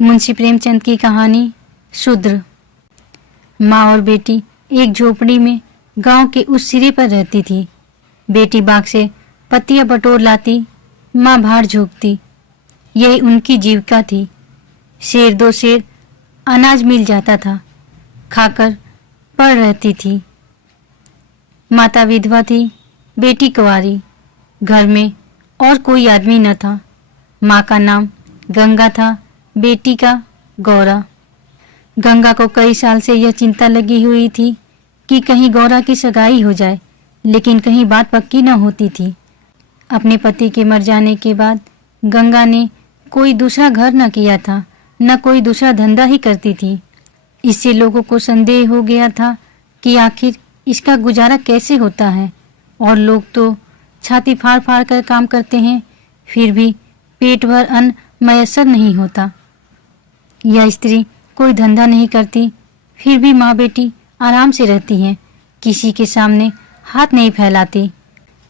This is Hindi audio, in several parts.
मुंशी प्रेमचंद की कहानी शूद्र। माँ और बेटी एक झोपड़ी में गांव के उस सिरे पर रहती थी। बेटी बाग से पत्तियां बटोर लाती, माँ भाड़ झोंकती। यही उनकी जीविका थी। शेर दो शेर अनाज मिल जाता था, खाकर पड़ रहती थी। माता विधवा थी, बेटी कुंवारी। घर में और कोई आदमी न था। माँ का नाम गंगा था, बेटी का गौरा। गंगा को कई साल से यह चिंता लगी हुई थी कि कहीं गौरा की सगाई हो जाए, लेकिन कहीं बात पक्की न होती थी। अपने पति के मर जाने के बाद गंगा ने कोई दूसरा घर न किया था, न कोई दूसरा धंधा ही करती थी। इससे लोगों को संदेह हो गया था कि आखिर इसका गुजारा कैसे होता है। और लोग तो छाती फाड़ फाड़ कर काम करते हैं, फिर भी पेट भर अन्न मयसर नहीं होता। यह स्त्री कोई धंधा नहीं करती, फिर भी माँ बेटी आराम से रहती हैं, किसी के सामने हाथ नहीं फैलाती।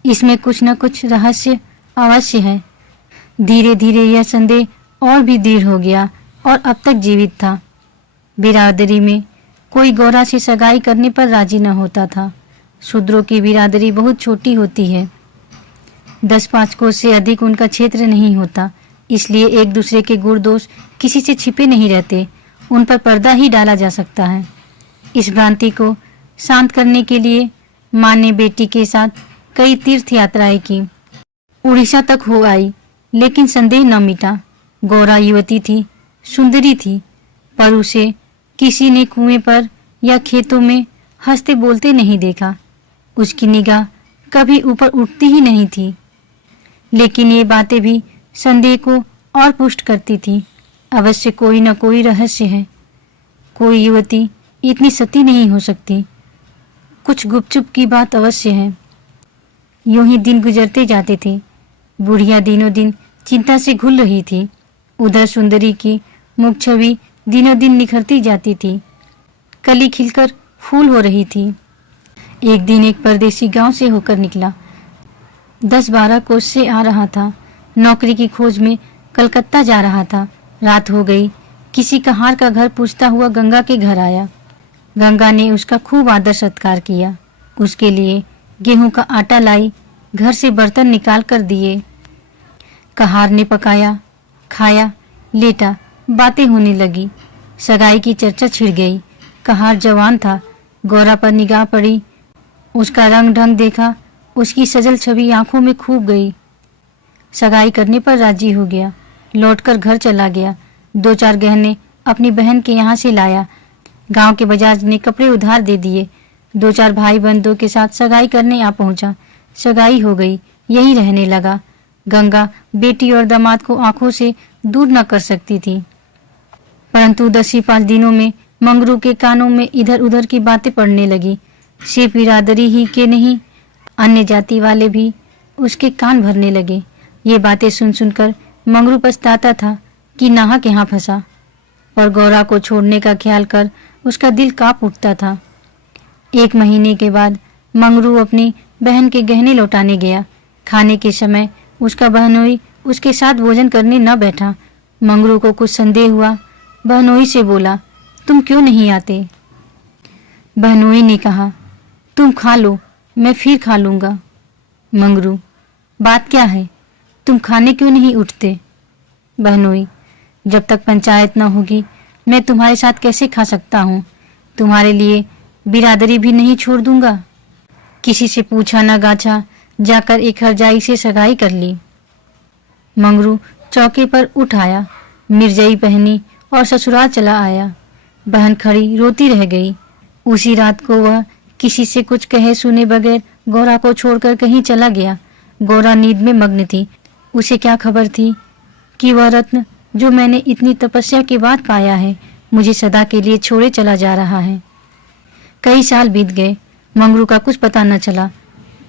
इसमें कुछ न कुछ रहस्य अवश्य है। धीरे धीरे यह संदेह और भी दृढ़ हो गया और अब तक जीवित था। बिरादरी में कोई गौरा से सगाई करने पर राजी न होता था। शूद्रों की बिरादरी बहुत छोटी होती है। 10-5 कोस से अधिक उनका क्षेत्र नहीं होता, इसलिए एक दूसरे के गुण दोष किसी से छिपे नहीं रहते। उन पर पर्दा ही डाला जा सकता है। इस भ्रांति को शांत करने के लिए माँ ने बेटी के साथ कई तीर्थ यात्राएं की। उड़ीसा तक हो आई, लेकिन संदेह न मिटा। गौरा युवती थी, सुंदरी थी, पर उसे किसी ने कुएं पर या खेतों में हंसते बोलते नहीं देखा। उसकी निगाह कभी ऊपर उठती ही नहीं थी। लेकिन ये बातें भी संदेह को और पुष्ट करती थी। अवश्य कोई न कोई रहस्य है। कोई युवती इतनी सती नहीं हो सकती। कुछ गुपचुप की बात अवश्य है। यूं ही दिन गुजरते जाते थे। बुढ़िया दिनों दिन चिंता से घुल रही थी। उधर सुंदरी की मुख छवि दिनों दिन निखरती जाती थी। कली खिलकर फूल हो रही थी। एक दिन एक परदेसी गांव से होकर निकला। 10-12 कोस से आ रहा था। नौकरी की खोज में कलकत्ता जा रहा था। रात हो गई। किसी कहार का घर पूछता हुआ गंगा के घर आया। गंगा ने उसका खूब आदर सत्कार किया। उसके लिए गेहूं का आटा लाई, घर से बर्तन निकाल कर दिए। कहार ने पकाया, खाया, लेटा, बातें होने लगी। सगाई की चर्चा छिड़ गई। कहार जवान था। गौरा पर निगाह पड़ी। उसका रंग ढंग देखा। उसकी सजल छवि आंखों में खूब गई। सगाई करने पर राजी हो गया। लौटकर घर चला गया। 2-4 गहने अपनी बहन के यहाँ से लाया। गांव के बजाज ने कपड़े उधार दे दिए। 2-4 भाई बंधुओं के साथ सगाई करने आ पहुंचा। सगाई हो गई। यहीं रहने लगा। गंगा बेटी और दामाद को आंखों से दूर न कर सकती थी। परंतु 10-5 दिनों में मंगरू के कानों में इधर उधर की बातें पड़ने लगी। सिर्फ बिरादरी ही के नहीं, अन्य जाति वाले भी उसके कान भरने लगे। ये बातें सुन सुनकर मंगरू पछताता था कि नाहक यहाँ फंसा। पर गौरा को छोड़ने का ख्याल कर उसका दिल कांप उठता था। 1 महीने के बाद मंगरू अपनी बहन के गहने लौटाने गया। खाने के समय उसका बहनोई उसके साथ भोजन करने न बैठा। मंगरू को कुछ संदेह हुआ। बहनोई से बोला, तुम क्यों नहीं आते? बहनोई ने कहा, तुम खा लो, मैं फिर खा लूँगा। मंगरू, बात क्या है? तुम खाने क्यों नहीं उठते? बहनोई, जब तक पंचायत न होगी मैं तुम्हारे साथ कैसे खा सकता हूँ? तुम्हारे लिए बिरादरी भी नहीं छोड़ दूंगा। किसी से पूछा न गाछा, जाकर एक हरजाई से सगाई कर ली। मंगरू चौके पर उठ आया, मिर्जई पहनी और ससुराल चला आया। बहन खड़ी रोती रह गई। उसी रात को वह किसी से कुछ कहे सुने बगैर गौरा को छोड़कर कहीं चला गया। गौरा नींद में मग्न थी। उसे क्या खबर थी कि वह रत्न जो मैंने इतनी तपस्या के बाद पाया है, मुझे सदा के लिए छोड़े चला जा रहा है। कई साल बीत गए। मंगरू का कुछ पता न चला।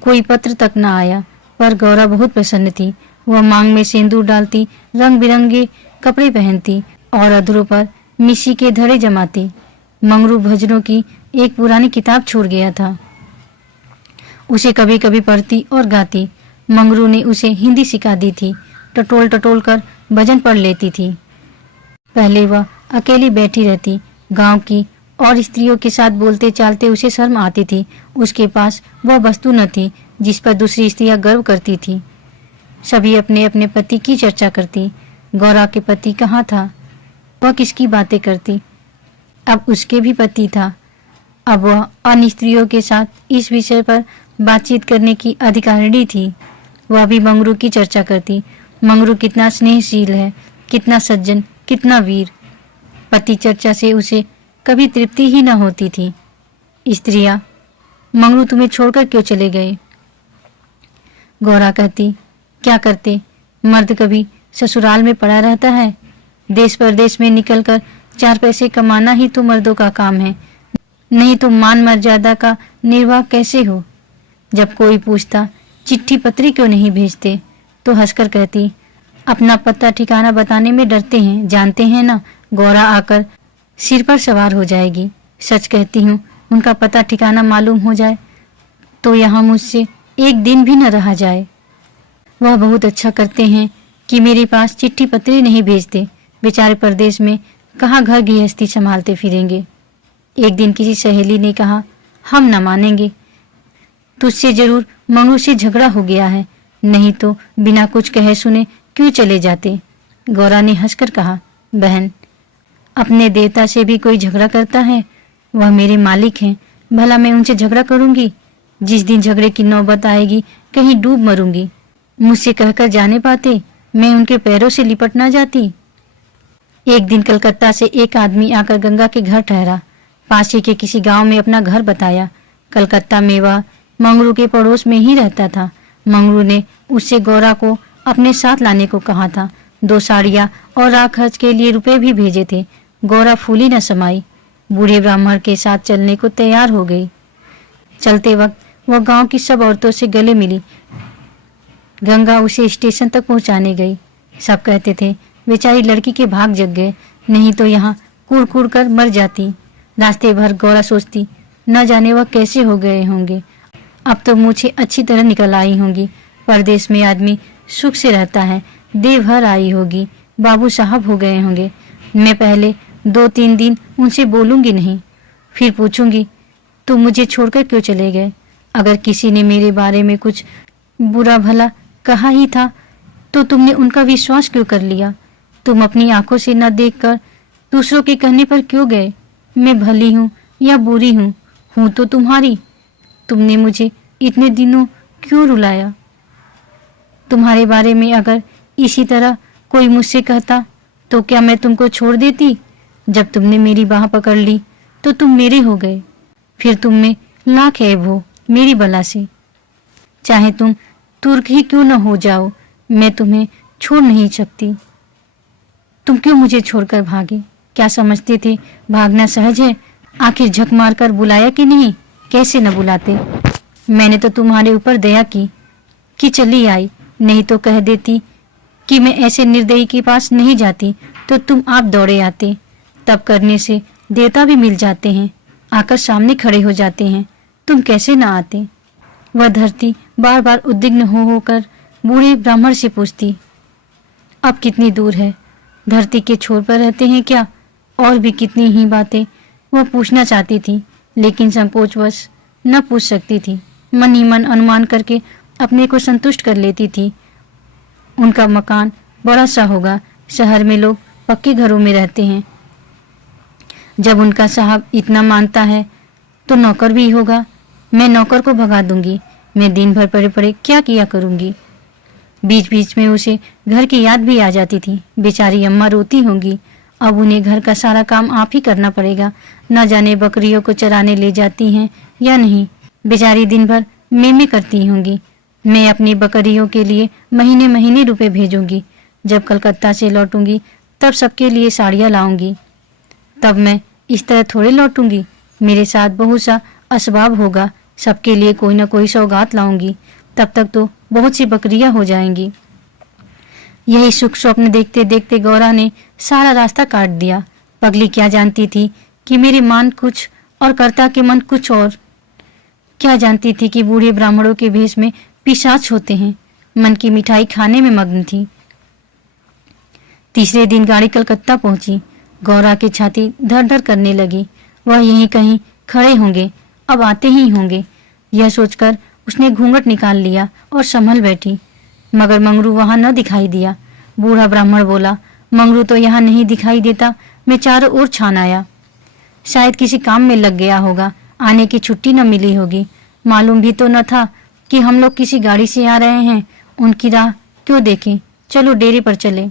कोई पत्र तक न आया। पर गौरा बहुत प्रसन्न थी। वह मांग में सिंदूर डालती, रंग बिरंगे कपड़े पहनती और अधरों पर मिशी के धड़े जमाती। मंगरू भजनों की एक पुरानी किताब छोड़ गया था। उसे कभी कभी पढ़ती और गाती। मंगरू ने उसे हिंदी सिखा दी थी। टटोल टटोल कर भजन पढ़ लेती थी। पहले वह अकेली बैठी रहती, गांव की और स्त्रियों के साथ बोलते चालते उसे शर्म आती थी। उसके पास वह वस्तु न थी जिस पर दूसरी स्त्रियां गर्व करती थी। सभी अपने अपने पति की चर्चा करती। गौरा के पति कहाँ था? वह किसकी बातें करती? अब उसके भी पति था। अब वह अन्य स्त्रियों के साथ इस विषय पर बातचीत करने की अधिकारिणी थी। वह भी मंगरू की चर्चा करती। मंगरू कितना स्नेहशील है, कितना सज्जन, कितना वीर। पति चर्चा से उसे कभी तृप्ति ही न होती थी। स्त्रियां, मंगरू तुम्हें छोड़कर क्यों चले गए? गौरा कहती, क्या करते, मर्द कभी ससुराल में पड़ा रहता है। देश परदेश में निकलकर 4 पैसे कमाना ही तो मर्दों का काम है, नहीं तो मान मर्यादा का निर्वाह कैसे हो। जब कोई पूछता चिट्ठी पत्री क्यों नहीं भेजते, तो हंसकर कहती, अपना पता ठिकाना बताने में डरते हैं, जानते हैं ना, गौरा आकर सिर पर सवार हो जाएगी। सच कहती हूँ, उनका पता ठिकाना मालूम हो जाए तो यहाँ मुझसे एक दिन भी न रहा जाए। वह बहुत अच्छा करते हैं कि मेरे पास चिट्ठी पत्री नहीं भेजते। बेचारे परदेश में कहाँ घर गृहस्थी संभालते फिरेंगे। एक दिन किसी सहेली ने कहा, हम न मानेंगे, तुझसे जरूर मंगरू से झगड़ा हो गया है, नहीं तो बिना कुछ कहे सुने क्यों चले जाते। गौरा ने हंसकर कहा, बहन, अपने देवता से भी कोई झगड़ा करता है? वह मेरे मालिक हैं, भला मैं उनसे झगड़ा करूंगी? जिस दिन झगड़े की नौबत आएगी कहीं डूब मरूंगी। मुझसे कहकर जाने पाते, मैं उनके पैरों से लिपट ना जाती। एक दिन कलकत्ता से एक आदमी आकर गंगा के घर ठहरा। पास ही के किसी गांव में अपना घर बताया। कलकत्ता में वह मंगरू के पड़ोस में ही रहता था। मंगरू ने उससे गौरा को अपने साथ लाने को कहा था। 2 साड़ियां और राख खर्च के लिए रुपए भी भेजे थे। गौरा फूली न समाई, बूढ़े ब्राह्मण के साथ चलने को तैयार हो गई। चलते वक्त वह गांव की सब औरतों से गले मिली। गंगा उसे स्टेशन तक पहुंचाने गई। सब कहते थे, बेचारी लड़की के भाग जग गए, नहीं तो यहाँ कूड़ कूड़ कर मर जाती। रास्ते भर गौरा सोचती, न जाने वह कैसे हो गए होंगे। अब तो मुझे अच्छी तरह निकल आई होंगी। परदेश में आदमी सुख से रहता है, देवहर आई होगी, बाबू साहब हो गए होंगे। मैं पहले 2-3 दिन उनसे बोलूंगी नहीं, फिर पूछूंगी, तुम मुझे छोड़कर क्यों चले गए? अगर किसी ने मेरे बारे में कुछ बुरा भला कहा ही था तो तुमने उनका विश्वास क्यों कर लिया? तुम अपनी आंखों से न देखकर दूसरों के कहने पर क्यों गए? मैं भली हूँ या बुरी हूँ तो तुम्हारी। तुमने मुझे इतने दिनों क्यों रुलाया? तुम्हारे बारे में अगर इसी तरह कोई मुझसे कहता तो क्या मैं तुमको छोड़ देती? जब तुमने मेरी बाह पकड़ ली तो तुम मेरे हो गए। फिर तुम में लाख ऐब हो मेरी बला से। चाहे तुम तुर्क ही क्यों न हो जाओ, मैं तुम्हें छोड़ नहीं सकती। तुम क्यों मुझे छोड़कर भागे? क्या समझते थे भागना सहज है? आखिर झक मार कर बुलाया कि नहीं? कैसे न बुलाते। मैंने तो तुम्हारे ऊपर दया की कि चली आई, नहीं तो कह देती कि मैं ऐसे निर्दयी के पास नहीं जाती तो तुम आप दौड़े आते। तब करने से देवता भी मिल जाते हैं, आकर सामने खड़े हो जाते हैं, तुम कैसे न आते। वह धरती बार बार उद्विग्न हो होकर बूढ़े ब्राह्मण से पूछती, अब कितनी दूर है? धरती के छोर पर रहते हैं क्या? और भी कितनी ही बातें वह पूछना चाहती थी, लेकिन संकोचवश न पूछ सकती थी। मन ही मन अनुमान करके अपने को संतुष्ट कर लेती थी। उनका मकान बड़ा सा होगा, शहर में लोग पक्के घरों में रहते हैं। जब उनका साहब इतना मानता है तो नौकर भी होगा। मैं नौकर को भगा दूंगी। मैं दिन भर पड़े पड़े क्या किया करूंगी। बीच बीच में उसे घर की याद भी आ जाती थी। बेचारी अम्मा रोती होंगी। अब उन्हें घर का सारा काम आप ही करना पड़ेगा। न जाने बकरियों को चराने ले जाती हैं या नहीं। बेचारी दिन भर मेमे करती होंगी। मैं अपनी बकरियों के लिए महीने महीने रुपए भेजूंगी। जब कलकत्ता से लौटूंगी तब सबके लिए साड़ियाँ लाऊंगी। तब मैं इस तरह थोड़े लौटूंगी। मेरे साथ बहुत सा असबाब होगा। सबके लिए कोई न कोई सौगात लाऊंगी। तब तक तो बहुत सी बकरियां हो जाएंगी। यही सुख स्वप्न देखते देखते गौरा ने सारा रास्ता काट दिया। पगली क्या जानती थी कि मेरे मान कुछ और कर्ता के मन कुछ और। क्या जानती थी कि बूढ़े ब्राह्मणों के भेष में पिशाच होते हैं। मन की मिठाई खाने में मग्न थी। तीसरे दिन गाड़ी कलकत्ता पहुंची। गौरा की छाती धड़ धड़ करने लगी। वह यहीं कहीं खड़े होंगे, अब आते ही होंगे। यह सोचकर उसने घूंघट निकाल लिया और संभल बैठी, मगर मंगरू वहां न दिखाई दिया। बूढ़ा ब्राह्मण बोला, मंगरू तो यहाँ नहीं दिखाई देता, मैं चारों ओर छान आया। शायद किसी काम में लग गया होगा, आने की छुट्टी न मिली होगी। मालूम भी तो न था कि हम लोग किसी गाड़ी से आ रहे हैं। उनकी राह क्यों देखें, चलो डेरे पर चले।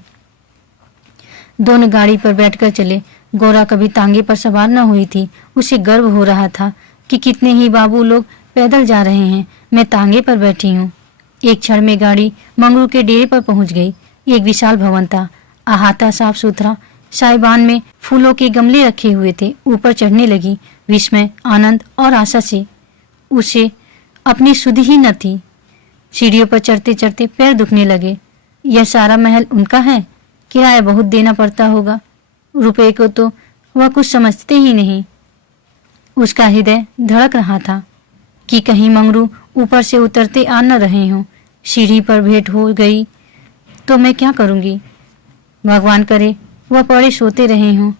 दोनों गाड़ी पर बैठकर चले। गौरा कभी तांगे पर सवार न हुई थी। उसे गर्व हो रहा था कि कितने ही बाबू लोग पैदल जा रहे हैं, मैं तांगे पर बैठी हूँ। एक क्षण में गाड़ी मंगरू के डेरे पर पहुंच गई। एक विशाल भवन था, अहाता साफ सुथरा। साइबान में फूलों के गमले रखे हुए थे। ऊपर चढ़ने लगी। विस्मय, आनंद और आशा से उसे अपनी सुध ही न थी। सीढ़ियों पर चढ़ते चढ़ते पैर दुखने लगे। यह सारा महल उनका है? किराया बहुत देना पड़ता होगा। रुपए को तो वह कुछ समझते ही नहीं। उसका हृदय धड़क रहा था कि कहीं मंगरू ऊपर से उतरते आ न रहे हों। सीढ़ी पर भेंट हो गई तो मैं क्या करूंगी? भगवान करे वह पड़े सोते रहे हों,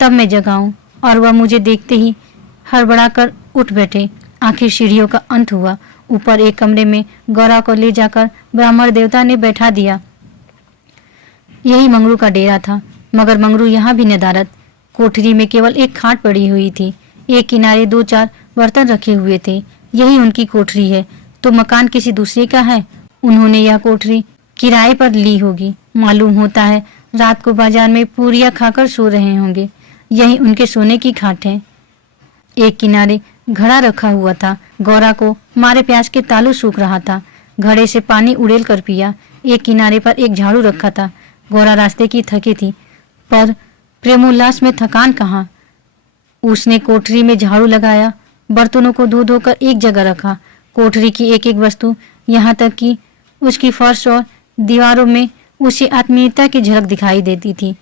तब मैं जगाऊं और वह मुझे देखते ही हड़बड़ाकर उठ बैठे। आखिर सीढ़ियों का अंत हुआ। ऊपर एक कमरे में गौरा को ले जाकर ब्राह्मण देवता ने बैठा दिया। यही मंगरू का डेरा था, मगर मंगरू यहाँ भी नदारद। कोठरी में केवल एक खाट पड़ी हुई थी। एक किनारे 2-4 बर्तन रखे हुए थे। यही उनकी कोठरी है तो मकान किसी दूसरे का है। उन्होंने यह कोठरी किराए पर ली होगी। मालूम होता है रात को बाजार में पूरियां खाकर सो रहे होंगे। यही उनके सोने की खाट है। एक किनारे घड़ा रखा हुआ था। गौरा को मारे प्यास के तालू सूख रहा था। घड़े से पानी उड़ेल कर पिया। एक किनारे पर एक झाड़ू रखा था। गौरा रास्ते की थकी थी, पर प्रेमोल्लास में थकान कहाँ। उसने कोठरी में झाड़ू लगाया, बर्तनों को धो धोकर एक जगह रखा। कोठरी की एक एक वस्तु, यहाँ तक कि उसकी फर्श और दीवारों में उसे आत्मीयता की झलक दिखाई देती थी।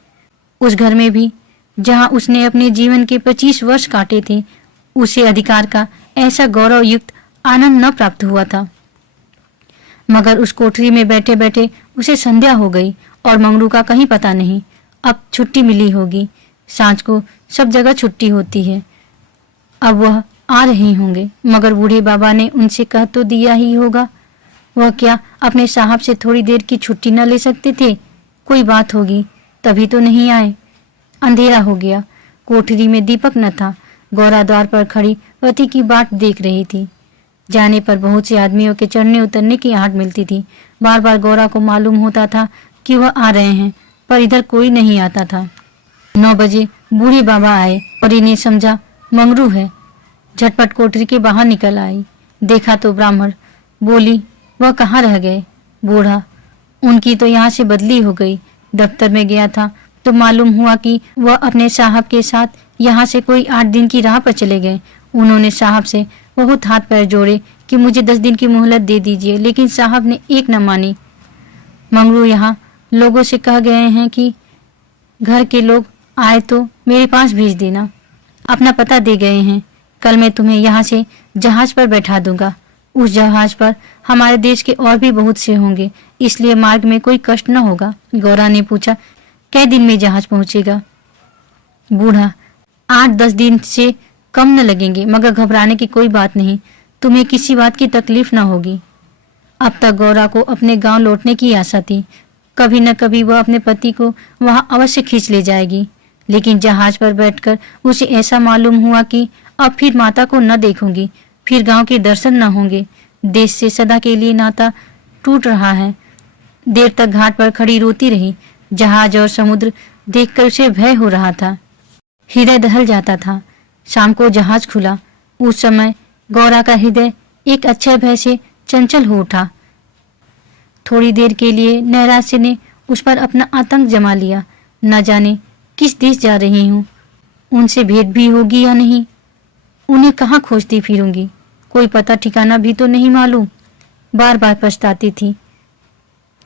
उस घर में भी, जहाँ उसने अपने जीवन के 25 वर्ष काटे थे, उसे अधिकार का ऐसा गौरव युक्त आनंद न प्राप्त हुआ था। मगर उस कोठरी में बैठे बैठे उसे संध्या हो गई और मंगरू का कहीं पता नहीं। अब छुट्टी मिली होगी। सांझ को सब जगह छुट्टी होती है। अब वह आ रहे होंगे, मगर बूढ़े बाबा ने उनसे कह तो दिया ही होगा। वह क्या अपने साहब से थोड़ी देर की छुट्टी न ले सकते थे? कोई बात होगी, तभी तो नहीं आए। अंधेरा हो गया। कोठरी में दीपक न था। गौरा द्वार पर खड़ी पति की बाट देख रही थी। जाने पर बहुत से आदमियों के चढ़ने उतरने की आहट मिलती थी। बार बार गौरा को मालूम होता था कि वह आ रहे हैं, पर इधर कोई नहीं आता था। 9 बजे बूढ़े बाबा आए और इन्हें समझा मंगरू है। झटपट कोठरी के बाहर निकल आई। देखा तो ब्राह्मण। बोली, वह कहाँ रह गए? बूढ़ा, उनकी तो यहाँ से बदली हो गई। दफ्तर में गया था तो मालूम हुआ कि वह अपने साहब के साथ यहाँ से कोई 8 दिन की राह पर चले गए। उन्होंने साहब से बहुत हाथ पैर जोड़े कि मुझे 10 दिन की मोहलत दे दीजिए, लेकिन साहब ने एक न मानी। मंगरू यहाँ लोगों से कह गए हैं कि घर के लोग आए तो मेरे पास भेज देना। अपना पता दे गए हैं। कल मैं तुम्हें यहाँ से जहाज पर बैठा दूंगा। उस जहाज पर हमारे देश के और भी बहुत से होंगे, इसलिए मार्ग में कोई कष्ट न होगा। गौरा ने पूछा, कै दिन में जहाज पहुंचेगा? बूढ़ा, 8-10 दिन से कम न लगेंगे, मगर घबराने की कोई बात नहीं। तुम्हें किसी बात की तकलीफ न होगी। अब तक गौरा को अपने गांव लौटने की आशा थी। कभी न कभी वह अपने पति को वहां अवश्य खींच ले जाएगी, लेकिन जहाज पर बैठकर उसे ऐसा मालूम हुआ कि अब फिर माता को न देखूंगी, फिर गांव के दर्शन न होंगे। देश से सदा के लिए नाता टूट रहा है। देर तक घाट पर खड़ी रोती रही। जहाज और समुद्र देखकर उसे भय हो रहा था। हृदय दहल जाता था। शाम को जहाज खुला। उस समय गौरा का हृदय एक अक्षय भय से चंचल हो उठा। थोड़ी देर के लिए नैराश्य ने उस पर अपना आतंक जमा लिया। न जाने किस देश जा रही हूँ, उनसे भेंट भी होगी या नहीं, उन्हें कहाँ खोजती फिरूंगी, कोई पता ठिकाना भी तो नहीं मालूम। बार बार पछताती थी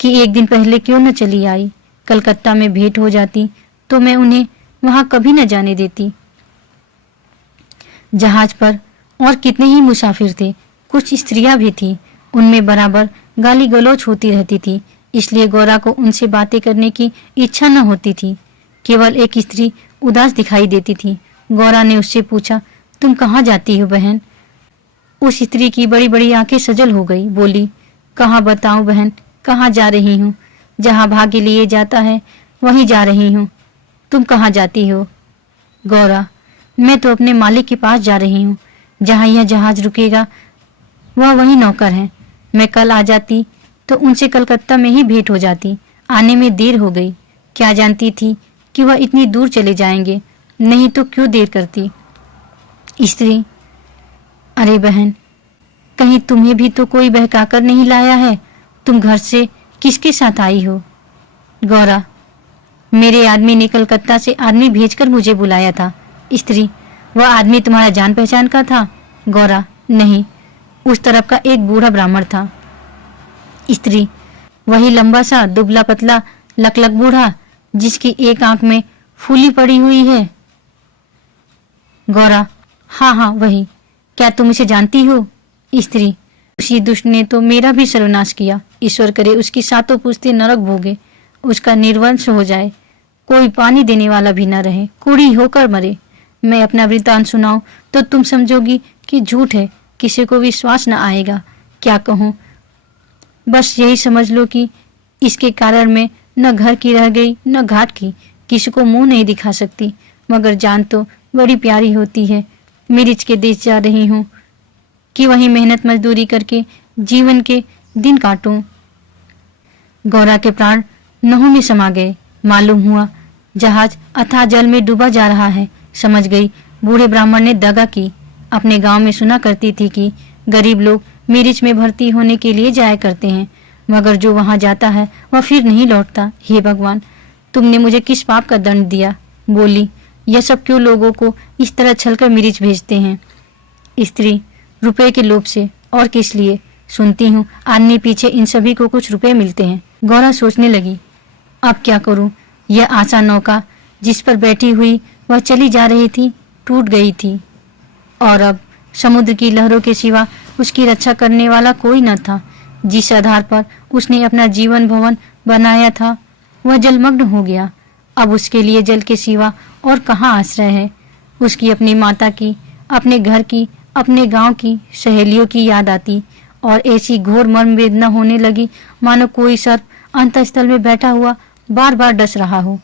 कि एक दिन पहले क्यों न चली आई। कलकत्ता में भेंट हो जाती तो मैं उन्हें वहां कभी न जाने देती। जहाज पर और कितने ही मुसाफिर थे। कुछ स्त्रियां भी थीं। उनमें बराबर गाली गलौज होती रहती थी। इसलिए गौरा को उनसे बातें करने की इच्छा न होती थी। केवल एक स्त्री उदास दिखाई देती थी। गौरा ने उससे पूछा, तुम कहाँ जाती हो बहन? उस स्त्री की बड़ी बड़ी आंखें सजल हो गई। बोली, कहाँ बताऊं बहन, कहाँ जा रही हूँ? जहाँ भाग्य लिए जाता है वहीं जा रही हूँ। तुम कहाँ जाती हो? गौरा, मैं तो अपने मालिक के पास जा रही हूँ। जहाँ यह जहाज रुकेगा वह वही नौकर है। मैं कल आ जाती तो उनसे कलकत्ता में ही भेंट हो जाती। आने में देर हो गई। क्या जानती थी कि वह इतनी दूर चले जाएंगे, नहीं तो क्यों देर करती। स्त्री, अरे बहन, कहीं तुम्हें भी तो कोई बहकाकर नहीं लाया है? तुम घर से किसके साथ आई हो? गौरा, मेरे आदमी ने कलकत्ता से आदमी भेजकर मुझे बुलाया था। स्त्री, वह आदमी तुम्हारा जान पहचान का था? गौरा, नहीं, उस तरफ का एक बूढ़ा ब्राह्मण था। स्त्री, वही लंबा सा दुबला पतला लकलक बूढ़ा जिसकी एक आंख में फूली पड़ी हुई है? गौरा, हाँ हाँ वही। क्या तुम इसे जानती हो? स्त्री, उसी दुष्ट ने तो मेरा भी सर्वनाश किया। ईश्वर करे उसकी सातों पुश्तें नरक भोगे, उसका निर्वंश हो जाए, कोई पानी देने वाला भी न रहे, कूड़ी होकर मरे। मैं अपना वृत्तांत सुनाऊं तो तुम समझोगी कि झूठ है, किसी को विश्वास न आएगा। क्या कहूँ, बस यही समझ लो कि इसके कारण मैं न घर की रह गई न घाट की, किसी को मुंह नहीं दिखा सकती। मगर जान तो बड़ी प्यारी होती है। मिर्च के देश जा रही हूँ कि वहीं मेहनत मजदूरी करके जीवन के दिन काटूं। गौरा के प्राण नहु में समा गए। मालूम हुआ जहाज अथाह जल में डूबा जा रहा है। समझ गई बूढ़े ब्राह्मण ने दगा की। अपने गांव में सुना करती थी कि गरीब लोग मिर्च में भर्ती होने के लिए जाया करते हैं, मगर जो वहां जाता है वह फिर नहीं लौटता। हे भगवान, तुमने मुझे किस पाप का दंड दिया? बोली, यह सब क्यों लोगों को इस तरह छलकर मिर्च भेजते हैं? स्त्री, रुपए के लोभ से, और किस लिए? सुनती हूँ आदमी पीछे इन सभी को कुछ रुपए मिलते हैं। गौरा सोचने लगी, अब क्या करूं? यह आशा नौका जिस पर बैठी हुई वह चली जा रही थी, टूट गई थी, और अब समुद्र की लहरों के सिवा उसकी रक्षा करने वाला कोई न था। जिस आधार पर उसने अपना जीवन भवन बनाया था वह जलमग्न हो गया। अब उसके लिए जल के सिवा और कहाँ आश्रय है? उसकी अपनी माता की, अपने घर की, अपने गांव की, सहेलियों की याद आती और ऐसी घोर मर्म वेदना होने लगी मानो कोई सर्प अंतस्थल में बैठा हुआ बार बार डस रहा हो।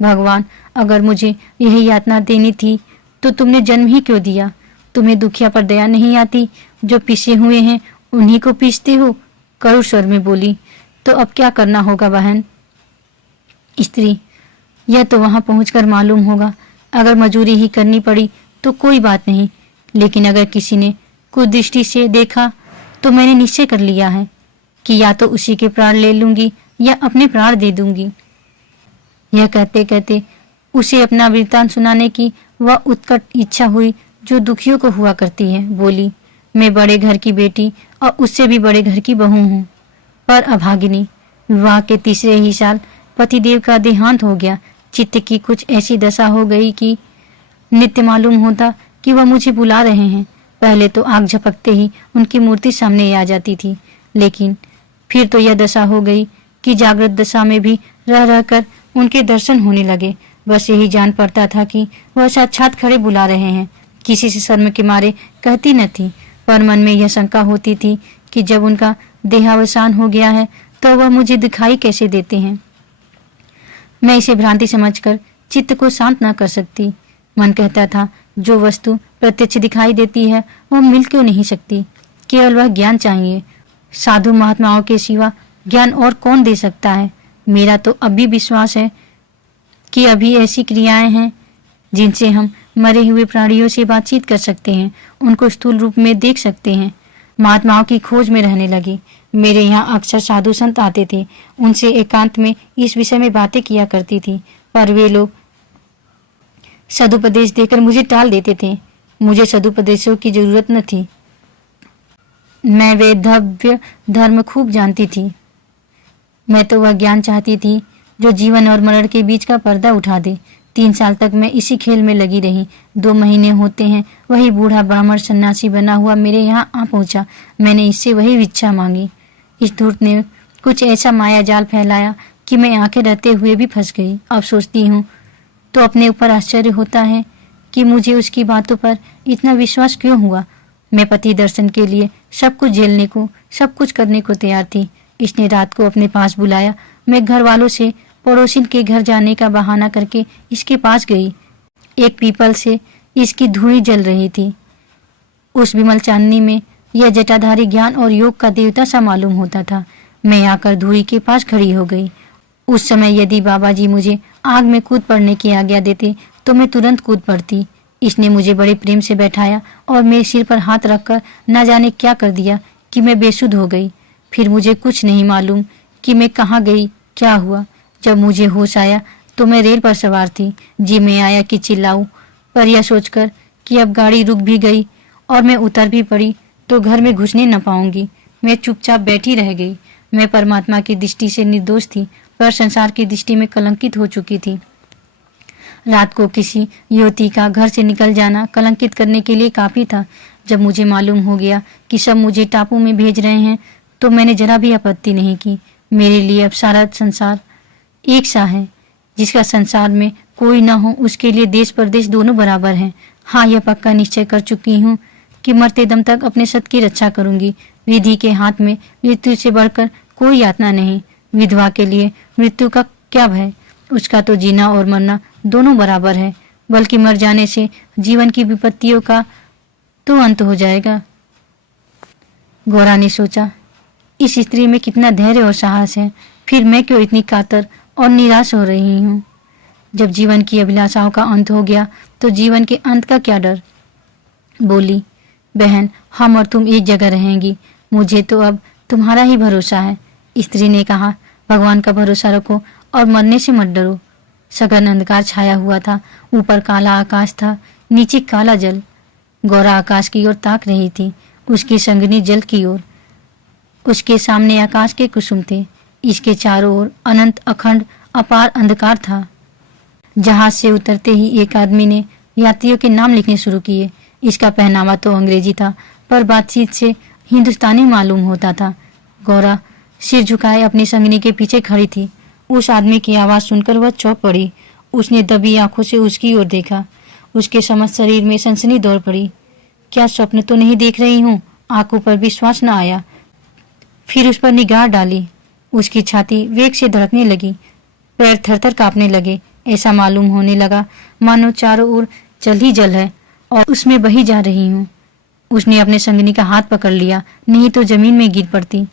भगवान, अगर मुझे यही यातना देनी थी तो तुमने जन्म ही क्यों दिया? तुम्हें दुखिया पर दया नहीं आती? जो पिसे हुए हैं उन्हीं को पीसते हो। करुण स्वर में बोली, तो अब क्या करना होगा बहन? स्त्री, यह तो वहां पहुंचकर मालूम होगा। अगर मजूरी ही करनी पड़ी तो कोई बात नहीं, लेकिन अगर किसी ने कुदृष्टि से देखा तो मैंने निश्चय कर लिया है कि या तो उसी के प्राण ले लूंगी या अपने प्राण दे दूंगी। यह कहते कहते उसे अपना वृत्तांत सुनाने की वह उत्कट इच्छा हुई जो दुखियों को हुआ करती है। बोली, मैं बड़े घर की बेटी और उससे भी बड़े घर की बहू हूँ, पर अभागिनी। विवाह के तीसरे ही साल पतिदेव का देहांत हो गया। चित्त की कुछ ऐसी दशा हो गई कि नित्य मालूम होता कि वह मुझे बुला रहे हैं। पहले तो आग झपकते ही उनकी मूर्ति सामने आ जाती थी, लेकिन फिर तो यह दशा हो गई कि जागृत दशा में भी रह रहकर उनके दर्शन होने लगे। बस यही जान पड़ता था कि वह साक्षात खड़े बुला रहे हैं। किसी से शर्म के मारे कहती न थी, पर मन में यह शंका होती थी कि जब उनका देहावसान हो गया है तो वह मुझे दिखाई कैसे देते हैं। मैं इसे भ्रांति समझकर चित्त को शांत न कर सकती। मन कहता था, जो वस्तु प्रत्यक्ष दिखाई देती है वह मिल क्यों नहीं सकती? केवल वह ज्ञान चाहिए। साधु महात्माओं के सिवा ज्ञान और कौन दे सकता है? मेरा तो अभी विश्वास है कि अभी ऐसी क्रियाएं हैं जिनसे हम मरे हुए प्राणियों से बातचीत कर सकते हैं, उनको स्थूल रूप में देख सकते हैं। महात्माओं की खोज में रहने लगी। मेरे यहाँ अक्सर साधु संत आते थे, उनसे एकांत में इस विषय में बातें किया करती थी, पर वे लोग सदुपदेश देकर मुझे टाल देते थे। मुझे सदुपदेशों की जरूरत न थी। मैं वेदव्य धर्म खूब जानती थी। मैं तो वह ज्ञान चाहती थी जो जीवन और मरण के बीच का पर्दा उठा दे। 3 साल तक मैं इसी खेल में लगी रही। 2 महीने होते हैं वही बूढ़ा ब्राह्मण सन्यासी बना हुआ मेरे यहाँ आ पहुंचा। मैंने इससे वही इच्छा मांगी। इस धूर्त ने कुछ ऐसा माया जाल फैलाया कि मैं आंखें रहते हुए भी फंस गई। अब सोचती हूँ तो अपने ऊपर आश्चर्य होता है कि मुझे उसकी बातों पर इतना विश्वास क्यों हुआ। मैं पति दर्शन के लिए सब कुछ झेलने को, सब कुछ करने को तैयार थी। इसने रात को अपने पास बुलाया। मैं घर वालों से पड़ोसिन के घर जाने का बहाना करके इसके पास गई। एक पीपल से इसकी धुएं जल रही थी। उस विमल चांदनी में यह जटाधारी ज्ञान और योग का देवता सा मालूम होता था। मैं आकर धुई के पास खड़ी हो गई। उस समय यदि बाबा जी मुझे आग में कूद पड़ने की आज्ञा देते तो मैं तुरंत कूद पड़ती। इसने मुझे बड़े प्रेम से बैठाया और मेरे सिर पर हाथ रखकर न जाने क्या कर दिया कि मैं बेसुध हो गई। फिर मुझे कुछ नहीं मालूम कि मैं कहाँ गई, क्या हुआ। जब मुझे होश आया तो मैं रेल पर सवार थी। जी में आया कि चिल्लाऊं, पर यह सोचकर कि अब गाड़ी रुक भी गई और मैं उतर भी पड़ी तो घर में घुसने न पाऊंगी, मैं चुपचाप बैठी रह गई। मैं परमात्मा की दृष्टि से निर्दोष थी, पर संसार की दृष्टि में कलंकित हो चुकी थी। रात को किसी युवती का घर से निकल जाना कलंकित करने के लिए काफी था। जब मुझे मालूम हो गया कि सब मुझे टापू में भेज रहे हैं तो मैंने जरा भी आपत्ति नहीं की। मेरे लिए अब सारा संसार एक सा है। जिसका संसार में कोई न हो उसके लिए देश परदेश दोनों बराबर हैं। हाँ, यह पक्का निश्चय कर चुकी हूँ कि मरते दम तक अपने सत की रक्षा करूंगी। विधि के हाथ में मृत्यु से बढ़कर कोई यातना नहीं। विधवा के लिए मृत्यु का क्या भय, उसका तो जीना और मरना दोनों बराबर है। बल्कि मर जाने से जीवन की विपत्तियों का तो अंत हो जाएगा। गौरा ने सोचा, इस स्त्री में कितना धैर्य और साहस है, फिर मैं क्यों इतनी कातर और निराश हो रही हूँ। जब जीवन की अभिलाषाओं का अंत हो गया तो जीवन के अंत का क्या डर। बोली, बहन, हम और तुम एक जगह रहेंगी, मुझे तो अब तुम्हारा ही भरोसा है। स्त्री ने कहा, भगवान का भरोसा रखो और मरने से मत डरो। सघन अंधकार छाया हुआ था। ऊपर काला आकाश था, नीचे काला जल। गौरा आकाश की ओर ताक रही थी, उसकी संगनी जल की ओर। उसके सामने आकाश के कुसुम थे, इसके चारों ओर अनंत अखंड अपार अंधकार था। जहाज से उतरते ही एक आदमी ने यात्रियों के नाम लिखने शुरू किए। इसका पहनावा तो अंग्रेजी था, पर बातचीत से हिंदुस्तानी मालूम होता था। गौरा सिर झुकाए अपनी संगनी के पीछे खड़ी थी। उस आदमी की आवाज सुनकर वह चौंक पड़ी। उसने दबी आंखों से उसकी ओर देखा। उसके समस्त शरीर में सनसनी दौड़ पड़ी। क्या स्वप्न तो नहीं देख रही हूँ? आंखों पर विश्वास न आया। फिर उस पर निगाह डाली। उसकी छाती वेग से धड़कने लगी, पैर थरथर कांपने लगे। ऐसा मालूम होने लगा मानो चारों ओर जल ही जल है और उसमें बही जा रही हूँ। उसने अपने संगनी का हाथ पकड़ लिया, नहीं तो जमीन में गिर पड़ती।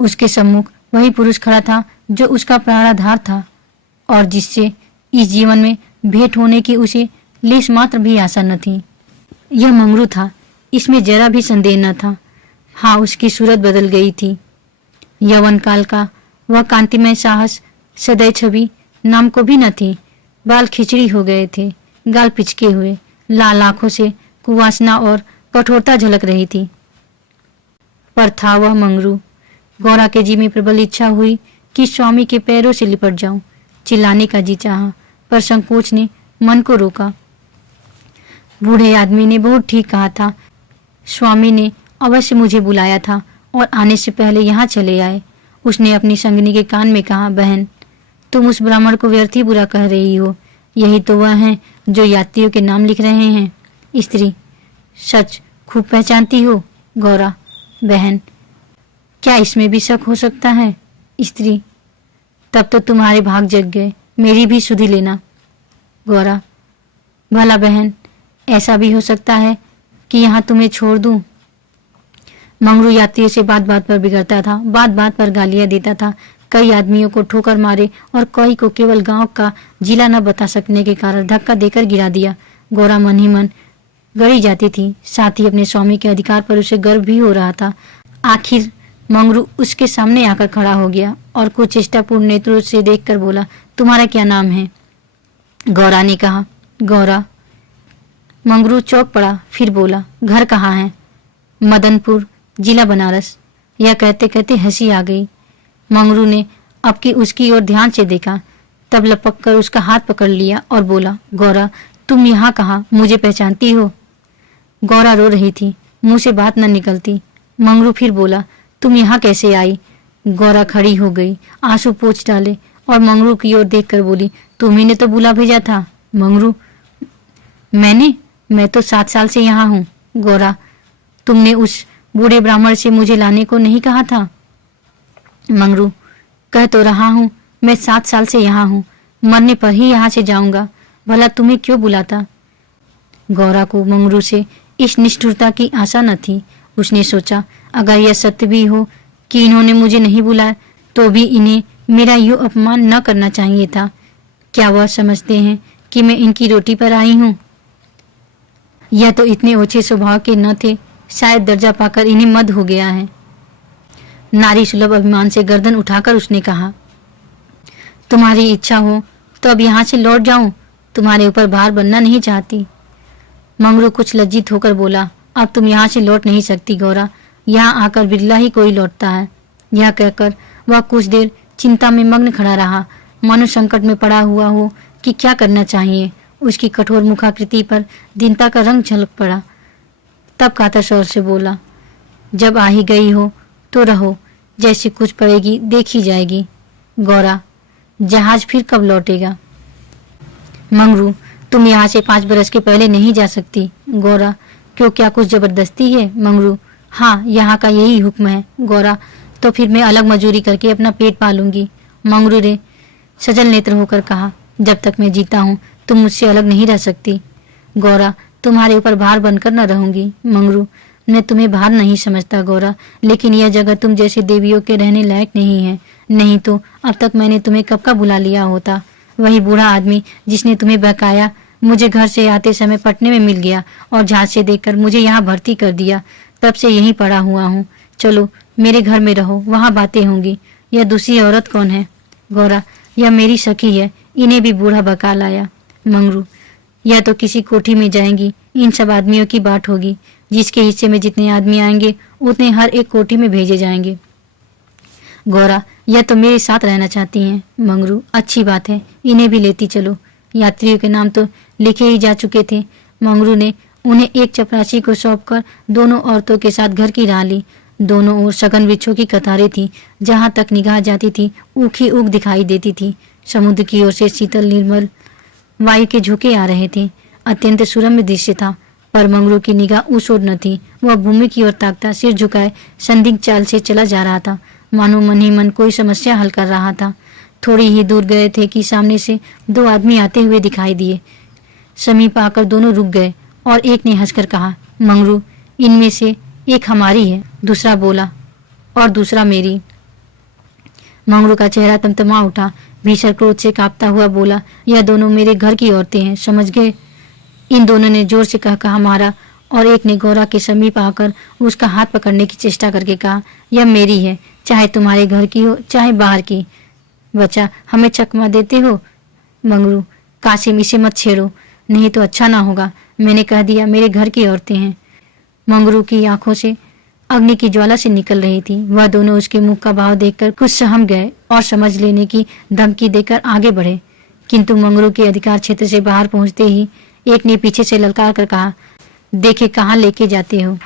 उसके सम्मुख वही पुरुष खड़ा था जो उसका प्राणाधार था और जिससे इस जीवन में भेंट होने की उसे लेश मात्र भी आशा न थी। यह मंगरू था, इसमें जरा भी संदेह न था। हाँ, उसकी सूरत बदल गई थी। यौवन काल का वह कांतिमय साहस सदैव छवि नाम को भी न थी। बाल खिचड़ी हो गए थे, गाल पिचके हुए, लाल आंखों से कुवासना और कठोरता झलक रही थी। पर था वह मंगरू। गौरा के जी में प्रबल इच्छा हुई कि स्वामी के पैरों से लिपट जाऊं। चिल्लाने का जी चाहा, पर संकोच ने मन को रोका। बूढ़े आदमी ने बहुत ठीक कहा था। स्वामी ने अवश्य मुझे बुलाया था और आने से पहले यहाँ चले आए। उसने अपनी संगनी के कान में कहा, बहन, तुम उस ब्राह्मण को व्यर्थ ही बुरा कह रही हो। यही तो वह हैं जो यात्रियों के नाम लिख रहे हैं। स्त्री, सच खूब पहचानती हो। गौरा, बहन, क्या इसमें भी शक हो सकता है? स्त्री, तब तो तुम्हारे भाग जग गए, मेरी भी सुधि लेना। गौरा, भला बहन, ऐसा भी हो सकता है कि यहाँ तुम्हें छोड़ दूं। मंगरू यात्रियों से बात बात पर बिगड़ता था, बात बात पर गालियां देता था। कई आदमियों को ठोकर मारे और कई को केवल गांव का जिला न बता सकने के कारण धक्का देकर गिरा दिया। गौरा मन ही मन गड़ी जाती थी, साथ ही अपने स्वामी के अधिकार पर उसे गर्व भी हो रहा था। आखिर मंगरू उसके सामने आकर खड़ा हो गया और कुछ चेष्टापूर्ण नेत्रों से देखकर बोला, तुम्हारा क्या नाम है? गौरा ने कहा, गौरा। मंगरू चौंक पड़ा, फिर बोला, घर कहाँ है? मदनपुर, जिला बनारस। यह कहते कहते हंसी आ गई। मंगरू ने अब की उसकी ओर ध्यान से देखा, तब लपक कर उसका हाथ पकड़ लिया और बोला, गौरा, तुम यहाँ कहाँ? मुझे पहचानती हो? गौरा रो रही थी, मुंह से बात न निकलती। मंगरू फिर बोला, तुम यहाँ कैसे आई? गौरा खड़ी हो गई, आंसू पोंछ डाले और मंगरू की ओर देखकर बोली, तुम्ही ने तो बुला भेजा था। मंगरू, मैं तो 7 साल से यहाँ हूँ। गौरा, तुमने उस बूढ़े ब्राह्मण से मुझे लाने को नहीं कहा था। मंगरू, कह तो रहा हूँ, मैं 7 साल से यहाँ हूँ, मरने पर ही यहाँ से जाऊंगा, भला तुम्हें क्यों बुलाता। गौरा को मंगरू से इस निष्ठुरता की आशा न थी। उसने सोचा, अगर यह सत्य भी हो कि इन्होंने मुझे नहीं बुलाया, तो भी इन्हें मेरा यूं अपमान न करना चाहिए था। क्या वह समझते हैं कि मैं इनकी रोटी पर आई हूँ? यह तो इतने ओछे स्वभाव के न थे, शायद दर्जा पाकर इन्हें मद हो गया है। नारी सुलभ अभिमान से गर्दन उठाकर उसने कहा, तुम्हारी इच्छा हो तो अब यहाँ से लौट जाऊं, तुम्हारे ऊपर भार बनना नहीं चाहती। मंगरू कुछ लज्जित होकर बोला, अब तुम यहाँ से लौट नहीं सकती गौरा, यहाँ आकर बिरला ही कोई लौटता है। यह कहकर वह कुछ देर चिंता में मग्न खड़ा रहा, मानो संकट में पड़ा हुआ हो कि क्या करना चाहिए। उसकी कठोर मुखाकृति पर दीनता का रंग झलक पड़ा। तब कातर स्वर से बोला, जब आ ही गई हो तो रहो, जैसे कुछ पड़ेगी देखी जाएगी। गौरा, जहाज फिर कब लौटेगा? मंगरू, तुम यहाँ से 5 बरस के पहले नहीं जा सकती। गौरा, क्यों, क्या कुछ जबरदस्ती है? मंगरू, हाँ, यहाँ का यही हुक्म है। गौरा, तो फिर मैं अलग मजूरी करके अपना पेट पालूंगी। मंगरू ने सजल नेत्र होकर कहा, जब तक मैं जीता हूँ तुम मुझसे अलग नहीं रह सकती। गौरा, तुम्हारे ऊपर भार बनकर न रहूंगी। मंगरू, मैं तुम्हें भार नहीं समझता गौरा, लेकिन यह जगह तुम जैसे देवियों के रहने लायक नहीं है। नहीं तो अब तक मैंने तुम्हें कब का बुला लिया होता। वही बूढ़ा आदमी जिसने तुम्हें बहकाया मुझे घर से आते समय पटने में मिल गया और जहाज से देखकर मुझे यहाँ भर्ती कर दिया। तब से यहीं पड़ा हुआ हूँ। चलो मेरे घर में रहो, वहाँ बातें होंगी। यह दूसरी औरत कौन है? गौरा, यह मेरी सखी है, इन्हें भी बूढ़ा बका लाया। मंगरू, यह तो किसी कोठी में जाएंगी, इन सब आदमियों की बात होगी। जिसके हिस्से में जितने आदमी आएंगे उतने हर एक कोठी में भेजे जाएंगे। गौरा, यह तो मेरे साथ रहना चाहती हैं। मंगरू, अच्छी बात है, इन्हें भी लेती चलो। यात्रियों के नाम तो लिखे ही जा चुके थे। मंगरू ने उन्हें एक चपरासी को सौंपकर दोनों औरतों के साथ घर की राह ली। दोनों ओर सघन वृक्षों की कतारें थी, जहां तक निगाह जाती थी ऊख ही ऊख दिखाई देती थी। समुद्र की ओर से शीतल निर्मल वायु के झोंके आ रहे थे। अत्यंत सुरम्य दृश्य था, पर मंगरू की निगाह उस ओर न थी। वह भूमि की ओर ताकता सिर झुकाए संदिग्ध चाल से चला जा रहा था, मानो मन ही मन कोई समस्या हल कर रहा था। थोड़ी ही दूर गए थे कि सामने से 2 आदमी आते हुए दिखाई दिए। समीप आकर दोनों रुक गए और एक ने हंसकर कहा, मंगरू, इनमें से एक हमारी है। दूसरा बोला, और दूसरा मेरी। मंगरू का चेहरा तमतमा उठा, भीषण क्रोध से कांपता हुआ बोला, यह दोनों मेरे घर की औरतें हैं, समझ गए? इन दोनों ने जोर से कहा मारा और एक ने गौरा के समीप आकर उसका हाथ पकड़ने की चेष्टा करके कहा, यह मेरी है, चाहे तुम्हारे घर की हो चाहे बाहर की। बच्चा, हमें चकमा देते हो? मंगरू, कासिम, इसे मत छेड़ो, नहीं तो अच्छा ना होगा। मैंने कह दिया मेरे घर की औरतें हैं। मंगरू की आंखों से अग्नि की ज्वाला से निकल रही थी। वह दोनों उसके मुख का भाव देखकर कुछ सहम गए और समझ लेने की धमकी देकर आगे बढ़े, किंतु मंगरू के अधिकार क्षेत्र से बाहर पहुंचते ही एक ने पीछे से ललकार कर कहा, देखे कहाँ लेके जाते हो।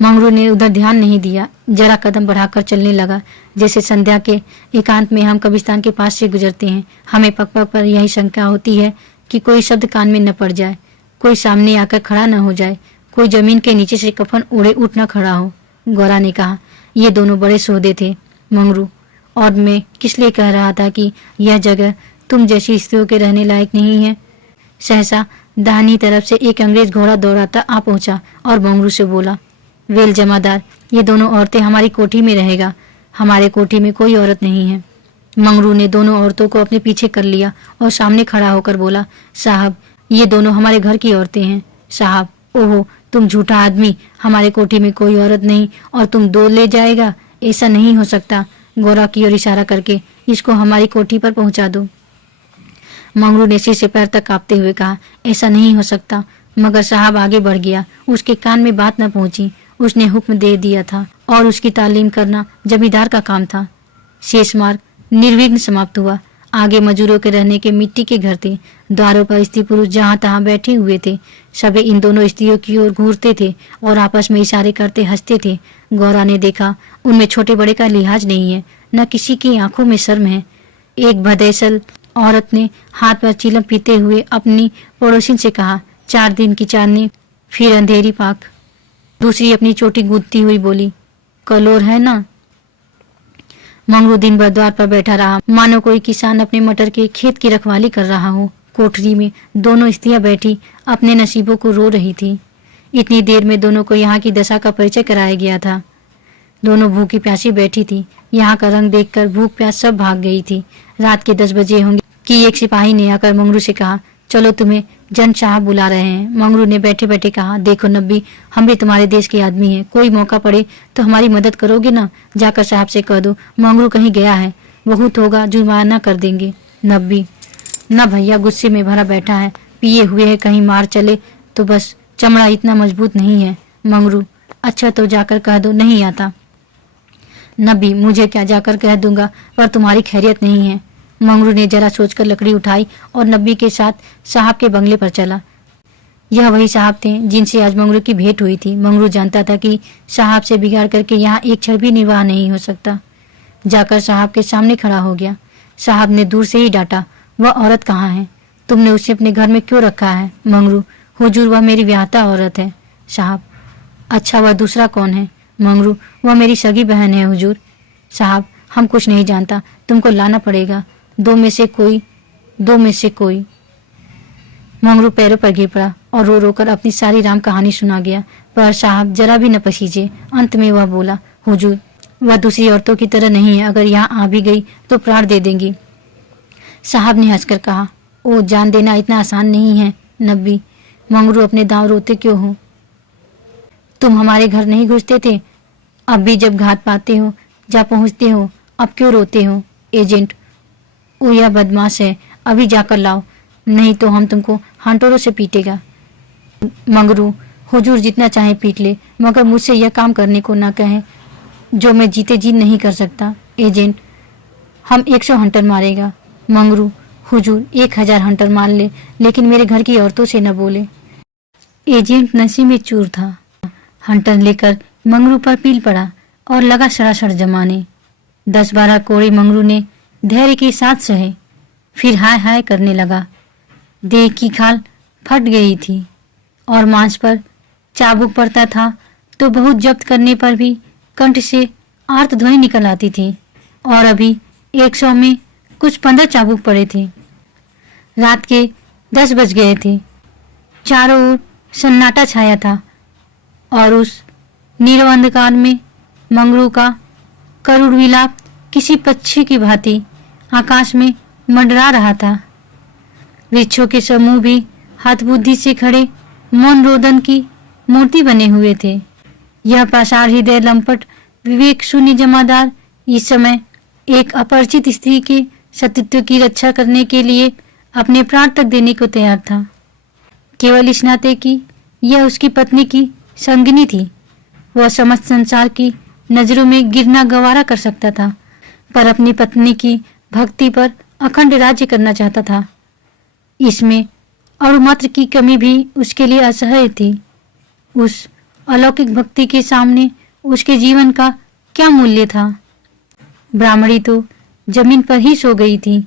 मंगरू ने उधर ध्यान नहीं दिया, जरा कदम बढ़ाकर चलने लगा। जैसे संध्या के एकांत में हम कब्रिस्तान के पास से गुजरते हैं, हमें पग पग पर यही शंका होती है कि कोई शब्द कान में न पड़ जाए, कोई सामने आकर खड़ा न हो जाए, कोई जमीन के नीचे से कफन उड़े उठ न खड़ा हो। गौरा ने कहा, ये दोनों बड़े सौदे थे मंगरू, और मैं किस लिए कह रहा था कि यह जगह तुम जैसी स्त्रियों के रहने लायक नहीं है। सहसा दाहिनी तरफ से एक अंग्रेज घोड़ा दौड़ाता आ पहुंचा और मंगरू से बोला, वेल जमादार, ये दोनों औरतें हमारी कोठी में रहेगा, हमारे कोठी में कोई औरत नहीं है। मंगरू ने दोनों औरतों को अपने पीछे कर लिया और सामने खड़ा होकर बोला, साहब, ये दोनों हमारे घर की औरतें हैं। साहब, ओहो, तुम झूठा आदमी, हमारे कोठी में कोई औरत नहीं और तुम 2 ले जाएगा, ऐसा नहीं हो सकता। गौरा की ओर इशारा करके, इसको हमारी कोठी पर पहुंचा दो। मंगरू ने सिर से पैर तक कांपते हुए कहा, ऐसा नहीं हो सकता। मगर साहब आगे बढ़ गया, उसके कान में बात न पहुंची। उसने हुक्म दे दिया था और उसकी तालीम करना जमींदार का काम था। शेष मार्ग निर्विघ्न समाप्त हुआ। आगे मजदूरों के रहने के मिट्टी के घर थे। द्वारों पर स्त्री पुरुष जहां तहां बैठे हुए थे। सभी इन दोनों स्त्रियों की ओर घूरते थे और आपस में इशारे करते हंसते थे। गौरा ने देखा उनमें छोटे बड़े का लिहाज नहीं है, न किसी की आंखों में शर्म है। एक भदेसल औरत ने हाथ पर चिलम पीते हुए अपनी पड़ोसिन से कहा, 4 दिन की चांदनी फिर अंधेरी पाक। दूसरी अपनी चोटी गूंथती हुई बोली, कल और है ना। मंगरू दिन भर द्वार पर बैठा रहा, मानो कोई किसान अपने मटर के खेत की रखवाली कर रहा हो। कोठरी में दोनों स्त्रियां बैठी अपने नसीबों को रो रही थी। इतनी देर में दोनों को यहाँ की दशा का परिचय कराया गया था। दोनों भूखी प्यासी बैठी थी। यहाँ का रंग देखकर भूख प्यास सब भाग गई थी। रात के 10 बजे होंगे कि एक सिपाही ने आकर मंगरू से कहा, चलो तुम्हें जन साहब बुला रहे हैं। मंगरू ने बैठे बैठे कहा, देखो नब्बी, हम भी तुम्हारे देश के आदमी हैं, कोई मौका पड़े तो हमारी मदद करोगे ना। जाकर साहब से कह दो मंगरू कहीं गया है, बहुत होगा जुर्माना कर देंगे। नब्बी, न भैया, गुस्से में भरा बैठा है, पिए हुए है, कहीं मार चले तो बस, चमड़ा इतना मजबूत नहीं है। मंगरू, अच्छा तो जाकर कह दो नहीं आता। नब्बी, मुझे क्या, जाकर कह दूंगा, पर तुम्हारी खैरियत नहीं है। मंगरू ने जरा सोचकर लकड़ी उठाई और नब्बी के साथ साहब के बंगले पर चला। यह वही साहब थे जिनसे आज मंगरू की भेंट हुई थी। मंगरू जानता था कि साहब से बिगाड़ करके यहाँ एक क्षण भी निर्वाह नहीं हो सकता। जाकर साहब के सामने खड़ा हो गया। साहब ने दूर से ही डांटा, वह औरत कहाँ है? तुमने उसे अपने घर में क्यों रखा है? मंगरू, हुजूर, वह मेरी ब्याहता औरत है। साहब, अच्छा, वह दूसरा कौन है? मंगरू, वह मेरी सगी बहन है हुजूर। साहब, हम कुछ नहीं जानता, तुमको लाना पड़ेगा, दो में से कोई। मंगरू पैरों पर गिर पड़ा और रो रो कर अपनी सारी राम कहानी सुना गया, पर साहब जरा भी न पसीजे। अंत में वह बोला, हुजूर, वह दूसरी औरतों की तरह नहीं है, अगर यहाँ आ भी गई तो प्राण दे देंगी। साहब ने हंसकर कहा, ओ, जान देना इतना आसान नहीं है नब्बी। मंगरू, अपने दांव रोते क्यों हो? तुम हमारे घर नहीं घुसते थे, अब भी जब घात पाते हो जा पहुंचते हो, अब क्यों रोते हो? एजेंट, ओ यह बदमाश है, अभी जाकर लाओ, नहीं तो हम तुमको हांटोरों से पीटेगा। मंगरू, हुजूर जितना चाहे पीट ले, मगर मुझसे यह काम करने को ना कहें जो मैं जीते जी नहीं कर सकता। एजेंट, हम 100 हंटर मारेगा। मंगरू, हुजूर 1000 हंटर मार ले, लेकिन मेरे घर की औरतों से न बोले। एजेंट नशे में चूर था। हंटर लेकर मंगरू पर पील पड़ा और लगा सड़ासड़ जमाने। 10-12 कोड़े मंगरू ने धैर्य के साथ सहे, फिर हाय हाय करने लगा। देह की खाल फट गई थी और मांस पर चाबुक पड़ता था तो बहुत जब्त करने पर भी कंठ से आर्त ध्वनि निकल आती थी। और अभी 100 में कुछ 15 चाबुक पड़े थे। रात के 10 बज गए थे। चारों ओर सन्नाटा छाया था और उस नीरव अंधकार में मंगरू का करुण विलाप किसी पक्षी की भांति आकाश में मंडरा रहा था। वृक्षों के समूह भी हतबुद्धि से खड़े मौन रोदन की मूर्ति बने हुए थे। यह पाषाण हृदय लंपट विवेक शून्य जमादार इस समय एक अपरिचित स्त्री के सतीत्व की रक्षा करने के लिए अपने प्राण तक देने को तैयार था, केवल इस नाते कि यह उसकी पत्नी की संगिनी थी। वह समस्त संसार की नजरों में गिरना गवारा कर सकता था, पर अपनी पत्नी की भक्ति पर अखंड राज्य करना चाहता था। इसमें अणुमात्र की कमी भी उसके लिए असह्य थी। उस अलौकिक भक्ति के सामने उसके जीवन का क्या मूल्य था? ब्राह्मणी तो जमीन पर ही सो गई थी,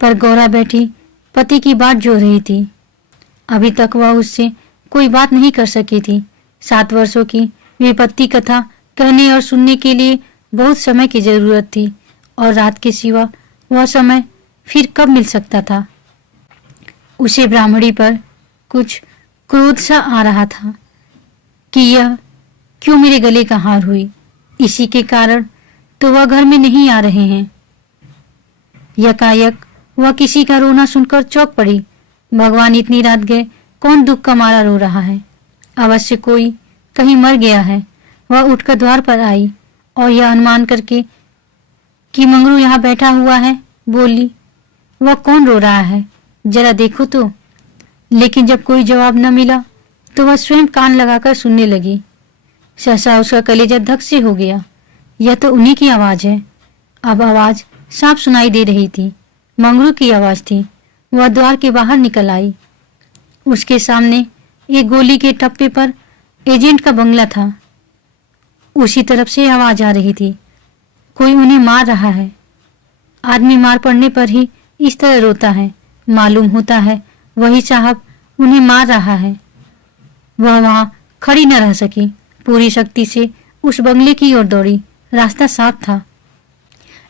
पर गौरा बैठी पति की बाट जो रही थी। अभी तक वह उससे कोई बात नहीं कर सकी थी। 7 वर्षों की विपत्ति कथा कहने और सुनने के लिए बहुत समय की जरूरत थी, और रात के सिवा वह समय फिर कब मिल सकता था? उसे ब्राह्मणी पर कुछ क्रोध सा आ रहा था कि यह क्यों मेरे गले का हार हुई, इसी के कारण तो वह घर में नहीं आ रहे हैं। यकायक वह किसी का रोना सुनकर चौंक पड़ी। भगवान, इतनी रात गए, कौन दुख का मारा रो रहा है? अवश्य कोई कहीं मर गया है। वह उठकर द्वार पर आई और यह अनुमान करके कि मंगरू यहाँ बैठा हुआ है, बोली, वह कौन रो रहा है, जरा देखो तो। लेकिन जब कोई जवाब न मिला तो वह स्वयं कान लगाकर सुनने लगी। सहसा उसका कलेजा धक से हो गया। यह तो उन्हीं की आवाज है। अब आवाज साफ सुनाई दे रही थी। मंगरू की आवाज थी। वह द्वार के बाहर निकल आई। उसके सामने एक गोली के टप्पे पर एजेंट का बंगला था। उसी तरफ से आवाज आ रही थी, कोई उन्हें मार रहा है। आदमी मार पड़ने पर ही इस तरह रोता है। मालूम होता है वही साहब उन्हें मार रहा है। वह वहां खड़ी न रह सकी, पूरी शक्ति से उस बंगले की ओर दौड़ी। रास्ता साफ था।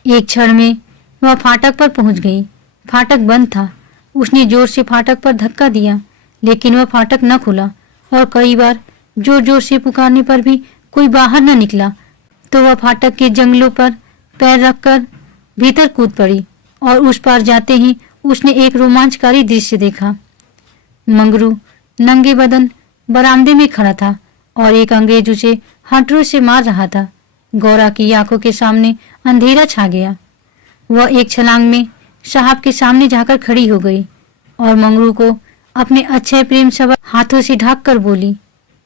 एक क्षण में वह फाटक पर पहुंच गई। फाटक बंद था। उसने जोर से फाटक पर धक्का दिया, लेकिन वह फाटक न खुला और कई बार जोर जोर से पुकारने पर भी कोई बाहर न निकला। तो वह फाटक के जंगलों पर पैर रखकर भीतर कूद पड़ी और उस पार जाते ही उसने एक रोमांचकारी दृश्य देखा। मंगरू नंगे बदन बरामदे में खड़ा था और एक अंग्रेज उसे हंटरों से मार रहा था। गौरा की आंखों के सामने अंधेरा छा गया। वह एक छलांग में साहब के सामने जाकर खड़ी हो गई और मंगरू को अपने अक्षय प्रेम सभा हाथों से ढाक कर बोली,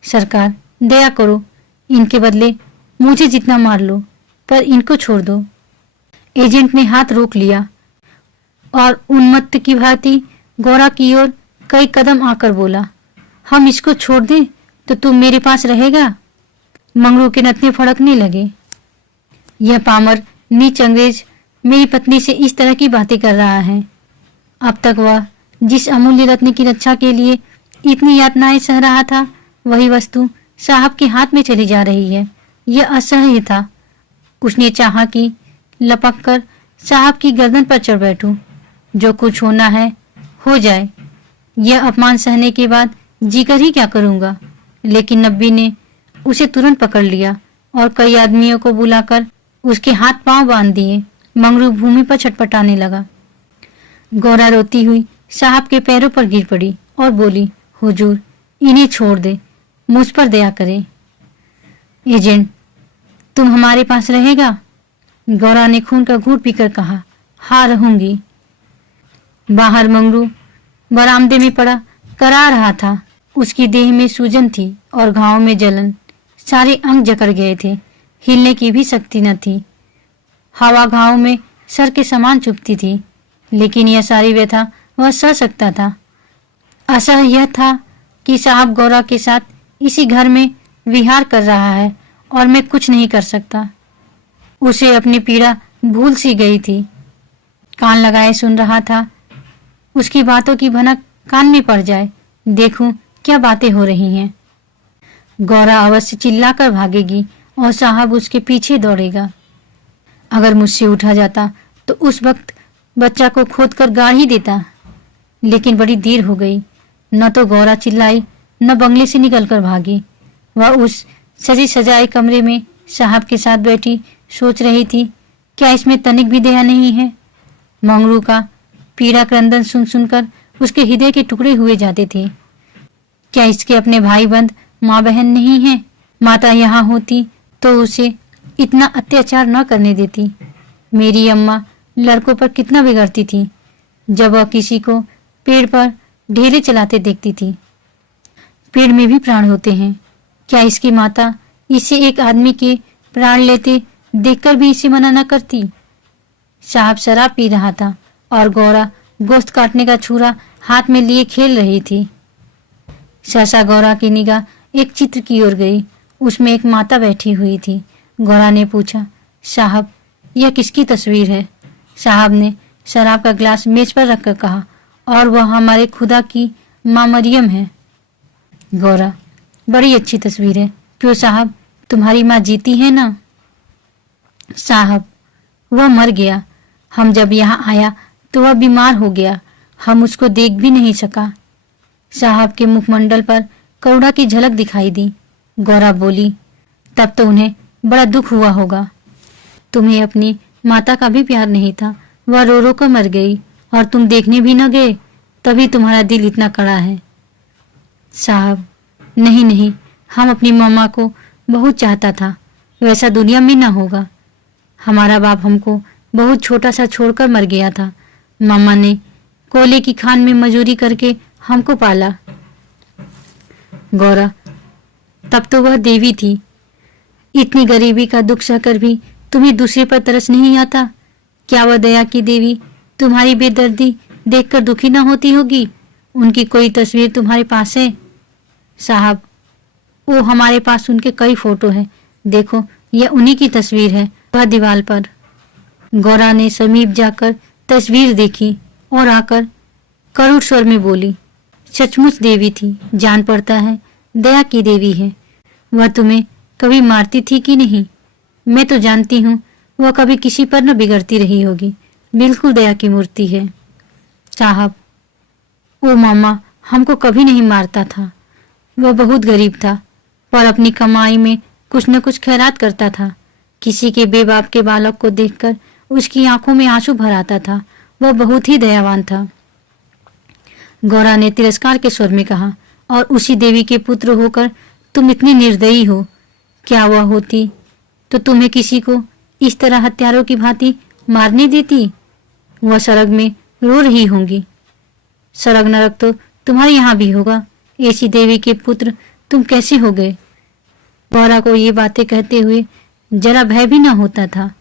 सरकार दया करो, इनके बदले मुझे जितना मार लो, पर इनको छोड़ दो। एजेंट ने हाथ रोक लिया और उन्मत्त की भांति गौरा की ओर कई कदम आकर बोला, हम इसको छोड़ दें तो तुम मेरे पास रहेगा? मंगरू के नथने फड़कने लगे। यह पामर नीच अंग्रेज मेरी पत्नी से इस तरह की बातें कर रहा है। अब तक वह जिस अमूल्य रत्न की रक्षा के लिए इतनी यातनाएं सह रहा था, वही वस्तु साहब के हाथ में चली जा रही है। यह असह्य था। उसने चाहा कि लपक कर साहब की गर्दन पर चढ़ बैठूं। जो कुछ होना है हो जाए। यह अपमान सहने के बाद जीकर ही क्या करूंगा। लेकिन नब्बी ने उसे तुरंत पकड़ लिया और कई आदमियों को बुलाकर उसके हाथ पांव बांध दिए। मंगरू भूमि पर छटपटाने लगा। गौरा रोती हुई साहब के पैरों पर गिर पड़ी और बोली, हुजूर इन्हें छोड़ दे, मुझ पर दया करें। एजेंट तुम हमारे पास रहेगा? गौरा ने खून का घूंट पीकर कहा, हाँ रहूंगी। बाहर मंगरू बरामदे में पड़ा करा रहा था। उसकी देह में सूजन थी और घाव में जलन। सारे अंग जकड़ गए थे। हिलने की भी शक्ति न थी। हवा घाव में सर के समान चुभती थी, लेकिन यह सारी व्यथा वह सह सकता था। असह यह था कि साहब गौरा के साथ इसी घर में विहार कर रहा है और मैं कुछ नहीं कर सकता। उसे अपनी पीड़ा भूल सी गई थी। कान लगाए सुन रहा था। उसकी बातों की भनक कान में पड़ जाए, देखूं क्या बातें हो रही हैं। गौरा अवश्य चिल्लाकर भागेगी और साहब उसके पीछे दौड़ेगा। अगर मुझसे उठा जाता तो उस वक्त बच्चा को खोद कर गाड़ ही देता। लेकिन बड़ी देर हो गई। न तो गौरा चिल्लाई, न बंगले से निकलकर भागी। वह उस सजे सजाए कमरे में साहब के साथ बैठी सोच रही थी, क्या इसमें तनिक भी दया नहीं है? मंगरू का पीड़ा क्रंदन सुन सुनकर उसके हृदय के टुकड़े हुए जाते थे। क्या इसके अपने भाई बंद माँ बहन नहीं हैं? माता यहाँ होती तो उसे इतना अत्याचार न करने देती। मेरी अम्मा लड़कों पर कितना बिगड़ती थी जब वह किसी को पेड़ पर ढेले चलाते देखती थी। पेड़ में भी प्राण होते हैं। क्या इसकी माता इसे एक आदमी के प्राण लेते देखकर भी इसे मना न करती? साहब शराब पी रहा था और गौरा गोश्त काटने का छुरा हाथ में लिए खेल रही थी। सहसा गौरा की निगाह एक चित्र की ओर गई। उसमें एक माता बैठी हुई थी। गौरा ने पूछा, साहब यह किसकी तस्वीर है? साहब ने शराब का गिलास मेज पर रखकर कहा, और वह हमारे खुदा की माँ मरियम है। गौरा, बड़ी अच्छी तस्वीर है। क्यों साहब, तुम्हारी माँ जीती है ना? साहब, वह मर गया। हम जब यहाँ आया तो वह बीमार हो गया। हम उसको देख भी नहीं सका। साहब के मुखमंडल पर करुणा की झलक दिखाई दी। गौरा बोली, तब तो उन्हें बड़ा दुख हुआ होगा। तुम्हें अपनी माता का भी प्यार नहीं था। वह रो रो कर मर गई और तुम देखने भी न गए, तभी तुम्हारा दिल इतना कड़ा है। साहब, नहीं नहीं, हम अपनी मामा को बहुत चाहता था। वैसा दुनिया में न होगा। हमारा बाप हमको बहुत छोटा सा छोड़कर मर गया था। मामा ने कोयले की खान में मजूरी करके हमको पाला। गौरा, तब तो वह देवी थी। इतनी गरीबी का दुख सहकर भी तुम्हें दूसरे पर तरस नहीं आता? क्या वह दया की देवी तुम्हारी बेदर्दी देखकर दुखी ना होती होगी। उनकी कोई तस्वीर तुम्हारे पास है? साहब, वो हमारे पास उनके कई फोटो हैं। देखो, यह उन्हीं की तस्वीर है, वह दीवार पर। गौरा ने समीप जाकर तस्वीर देखी और आकर करुण स्वर में बोली, सचमुच देवी थी, जान पड़ता है दया की देवी है। वह तुम्हें कभी मारती थी कि नहीं? मैं तो जानती हूँ वह कभी किसी पर न बिगड़ती रही होगी, बिल्कुल दया की मूर्ति है। साहब, वो मामा हमको कभी नहीं मारता था। वह बहुत गरीब था, पर अपनी कमाई में कुछ न कुछ खैरात करता था। किसी के बेबाप के बालक को देखकर उसकी आंखों में आंसू भर आता था। वह बहुत ही दयावान था। गौरा ने तिरस्कार के स्वर में कहा, और उसी देवी के पुत्र होकर तुम इतनी निर्दयी हो। क्या वह होती तो तुम्हें किसी को इस तरह हत्यारों की भांति मारने देती? वह सरग में रो रही होंगी। सरग नरक तो तुम्हारे यहाँ भी होगा। ऐसी देवी के पुत्र तुम कैसे हो गए? गौरा को ये बातें कहते हुए जरा भय भी न होता था।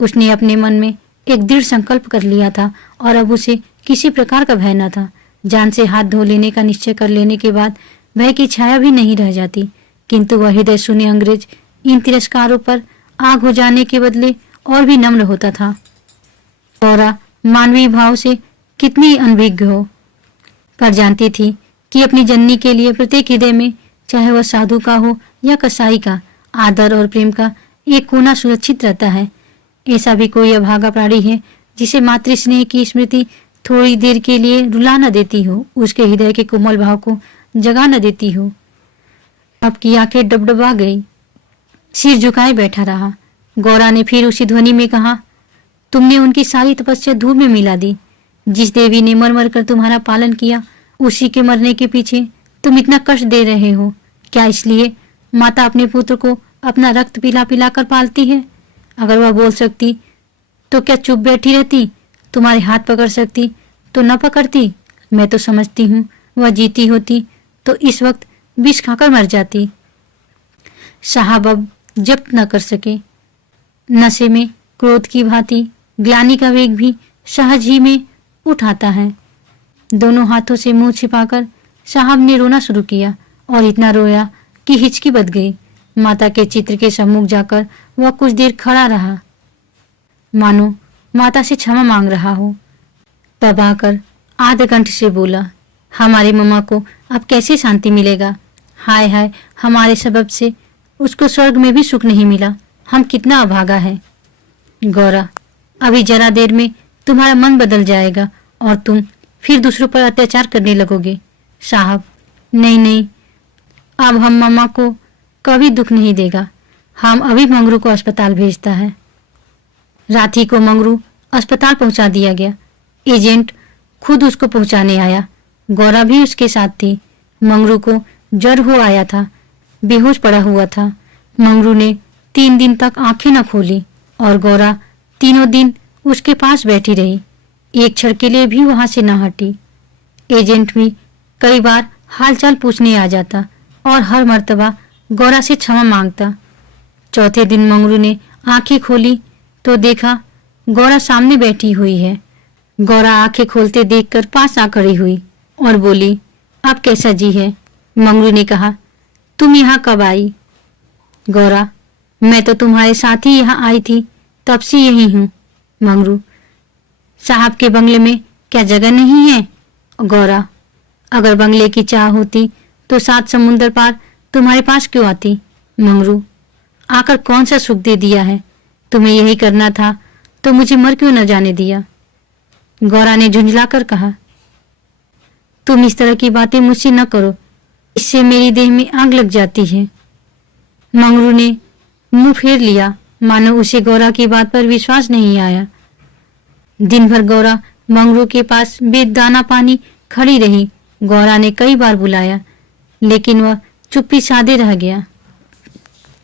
उसने अपने मन में एक दृढ़ संकल्प कर लिया था और अब उसे किसी प्रकार का भय न था। जान से हाथ धो लेने का निश्चय कर लेने के बाद भय की छाया भी नहीं रह जाती। किंतु वह हृदय शून्य अंग्रेज इन तिरस्कारों पर आग हो जाने के बदले और भी नम्र होता था। गौरा मानवीय भाव से कितनी अनभिज्ञ हो, पर जानती थी कि अपनी जननी के लिए प्रत्येक हृदय में, चाहे वह साधु का हो या कसाई का, आदर और प्रेम का एक कोना सुरक्षित रहता है। ऐसा भी कोई अभागा प्राणी है जिसे मातृस्नेह की स्मृति थोड़ी देर के लिए रुला न देती हो, उसके हृदय के कोमल भाव को जगा न देती हो। अब की आंखें डबडबा गई, सिर झुकाए बैठा रहा। गौरा ने फिर उसी ध्वनि में कहा, तुमने उनकी सारी तपस्या धूल में मिला दी। जिस देवी ने मर मर कर तुम्हारा पालन किया, उसी के मरने के पीछे तुम इतना कष्ट दे रहे हो। क्या इसलिए माता अपने पुत्र को अपना रक्त पिला पिला कर पालती है? अगर वह बोल सकती तो क्या चुप बैठी रहती? तुम्हारे हाथ पकड़ सकती तो न पकड़ती? मैं तो समझती हूँ वह जीती होती तो इस वक्त विष खाकर मर जाती। साहब अब जब्त न कर सके। नशे में क्रोध की भांति ग्लानि का वेग भी सहज ही में उठ आता है। दोनों हाथों से मुंह छिपाकर साहब ने रोना शुरू किया और इतना रोया कि हिचकी बच गई। माता के चित्र के सम्मुख जाकर वह कुछ देर खड़ा रहा, मानो माता से क्षमा मांग रहा हो। तब आकर आधे कंठ से बोला, हमारे मम्मा को अब कैसे शांति मिलेगा? हाय हाय, हमारे सबब से उसको स्वर्ग में भी सुख नहीं मिला। हम कितना अभागा है। गौरा, अभी जरा देर में तुम्हारा मन बदल जाएगा और तुम फिर दूसरों पर अत्याचार करने लगोगे। साहब, नहीं नहीं, अब हम मम्मा को कभी दुख नहीं देगा। हम अभी मंगरू को अस्पताल भेजता है। रात ही को मंगरू अस्पताल पहुंचा दिया गया। एजेंट खुद उसको पहुंचाने आया। गौरा भी उसके साथ थी। मंगरू को ज्वर हो आया था, बेहोश पड़ा हुआ था। मंगरू ने 3 दिन तक आंखें न खोली और गौरा तीनों दिन उसके पास बैठी रही, एक क्षण के लिए भी वहां से न हटी। एजेंट भी कई बार हालचाल पूछने आ जाता और हर मर्तबा गौरा से क्षमा मांगता। चौथे दिन मंगरू ने आंखें खोली तो देखा गौरा सामने बैठी हुई है। गौरा आंखें खोलते देखकर पास आ खड़ी हुई और बोली, अब कैसा जी है? मंगरू ने कहा, तुम यहाँ कब आई? गौरा, मैं तो तुम्हारे साथ ही यहाँ आई थी, तब से यही हूँ। मंगरू, साहब के बंगले में क्या जगह नहीं है? गौरा, अगर बंगले की चाह होती तो 7 समुंदर पार तुम्हारे पास क्यों आती? मंगरू, आकर कौन सा सुख दे दिया है? तुम्हें यही करना था तो मुझे मर क्यों न जाने दिया? गौरा ने झुंझलाकर कहा, तुम इस तरह की बातें मुझसे न करो, इससे मेरी देह में आग लग जाती है। मंगरू ने मुंह फेर लिया, मानो उसे गौरा की बात पर विश्वास नहीं आया। दिन भर गौरा मंगरू के पास बेदाना पानी खड़ी रही। गौरा ने कई बार बुलाया, लेकिन वह चुप्पी साधे रह गया।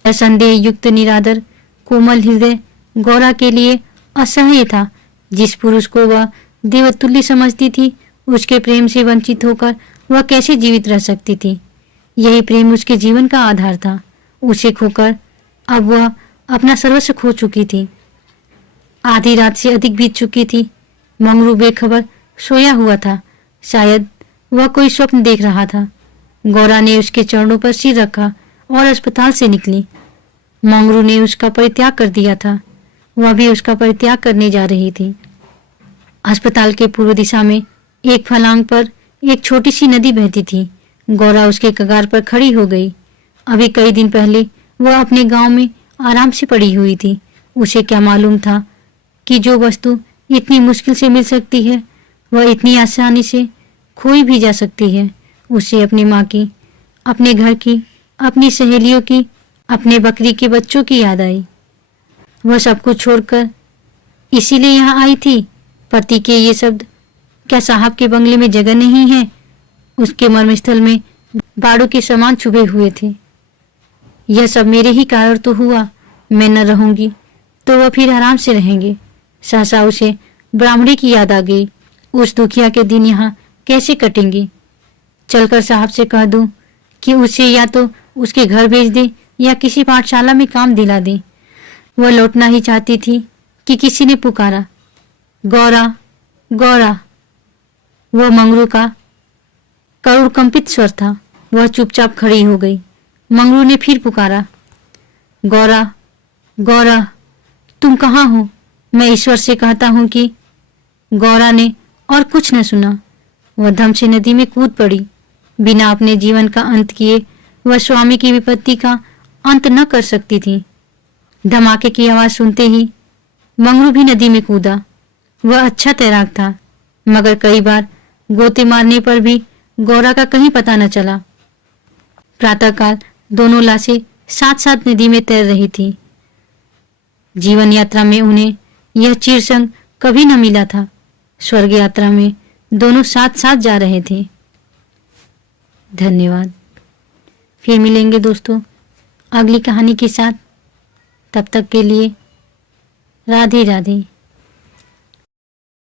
संदेह युक्त निरादर कोमल हृदय गौरा के लिए असह्य था। जिस पुरुष को वह देवतुल्य समझती थी, उसके प्रेम से वंचित होकर वह कैसे जीवित रह सकती थी? यही प्रेम उसके जीवन का आधार था। उसे खोकर अब वह अपना सर्वस्व खो चुकी थी। आधी रात से अधिक बीत चुकी थी। मंगरू बेखबर सोया हुआ था। शायद वह कोई स्वप्न देख रहा था। गौरा ने उसके चरणों पर सिर रखा और अस्पताल से निकली। मंगरू ने उसका परित्याग कर दिया था, वह भी उसका परित्याग करने जा रही थी। अस्पताल के पूर्व दिशा में एक फलांग पर एक छोटी सी नदी बहती थी। गौरा उसके कगार पर खड़ी हो गई। अभी कई दिन पहले वह अपने गांव में आराम से पड़ी हुई थी। उसे क्या मालूम था कि जो वस्तु इतनी मुश्किल से मिल सकती है वह इतनी आसानी से खोई भी जा सकती है। उसे अपनी माँ की, अपने घर की, अपनी सहेलियों की, अपने बकरी के बच्चों की याद आई। वह सब कुछ छोड़कर इसीलिए यहाँ आई थी। पति के ये शब्द, क्या साहब के बंगले में जगह नहीं है? उसके मर्मस्थल में बाड़ों के समान चुभे हुए थे। यह सब मेरे ही कारण तो हुआ। मैं न रहूंगी तो वह फिर आराम से रहेंगे। सहसा उसे ब्राह्मणी की याद आ गई। उस दुखिया के दिन यहाँ कैसे कटेंगे? चलकर साहब से कह दूं कि उसे या तो उसके घर भेज दे या किसी पाठशाला में काम दिला दे। वह लौटना ही चाहती थी कि किसी ने पुकारा, गौरा, गौरा। वह मंगरू का करुण कंपित स्वर था। वह चुपचाप खड़ी हो गई। मंगरू ने फिर पुकारा, गौरा, गौरा, तुम कहाँ हो? मैं ईश्वर से कहता हूँ कि। गौरा ने और कुछ न सुना। वह धम से नदी में कूद पड़ी। बिना अपने जीवन का अंत किए वह स्वामी की विपत्ति का अंत न कर सकती थी। धमाके की आवाज सुनते ही मंगरू भी नदी में कूदा। वह अच्छा तैराक था, मगर कई बार गोते मारने पर भी गौरा का कहीं पता न चला। प्रातःकाल दोनों लाशें साथ साथ नदी में तैर रही थी। जीवन यात्रा में उन्हें यह चिरसंग कभी न मिला था। स्वर्ग यात्रा में दोनों साथ साथ जा रहे थे। धन्यवाद। फिर मिलेंगे दोस्तों अगली कहानी के साथ। तब तक के लिए राधे राधे।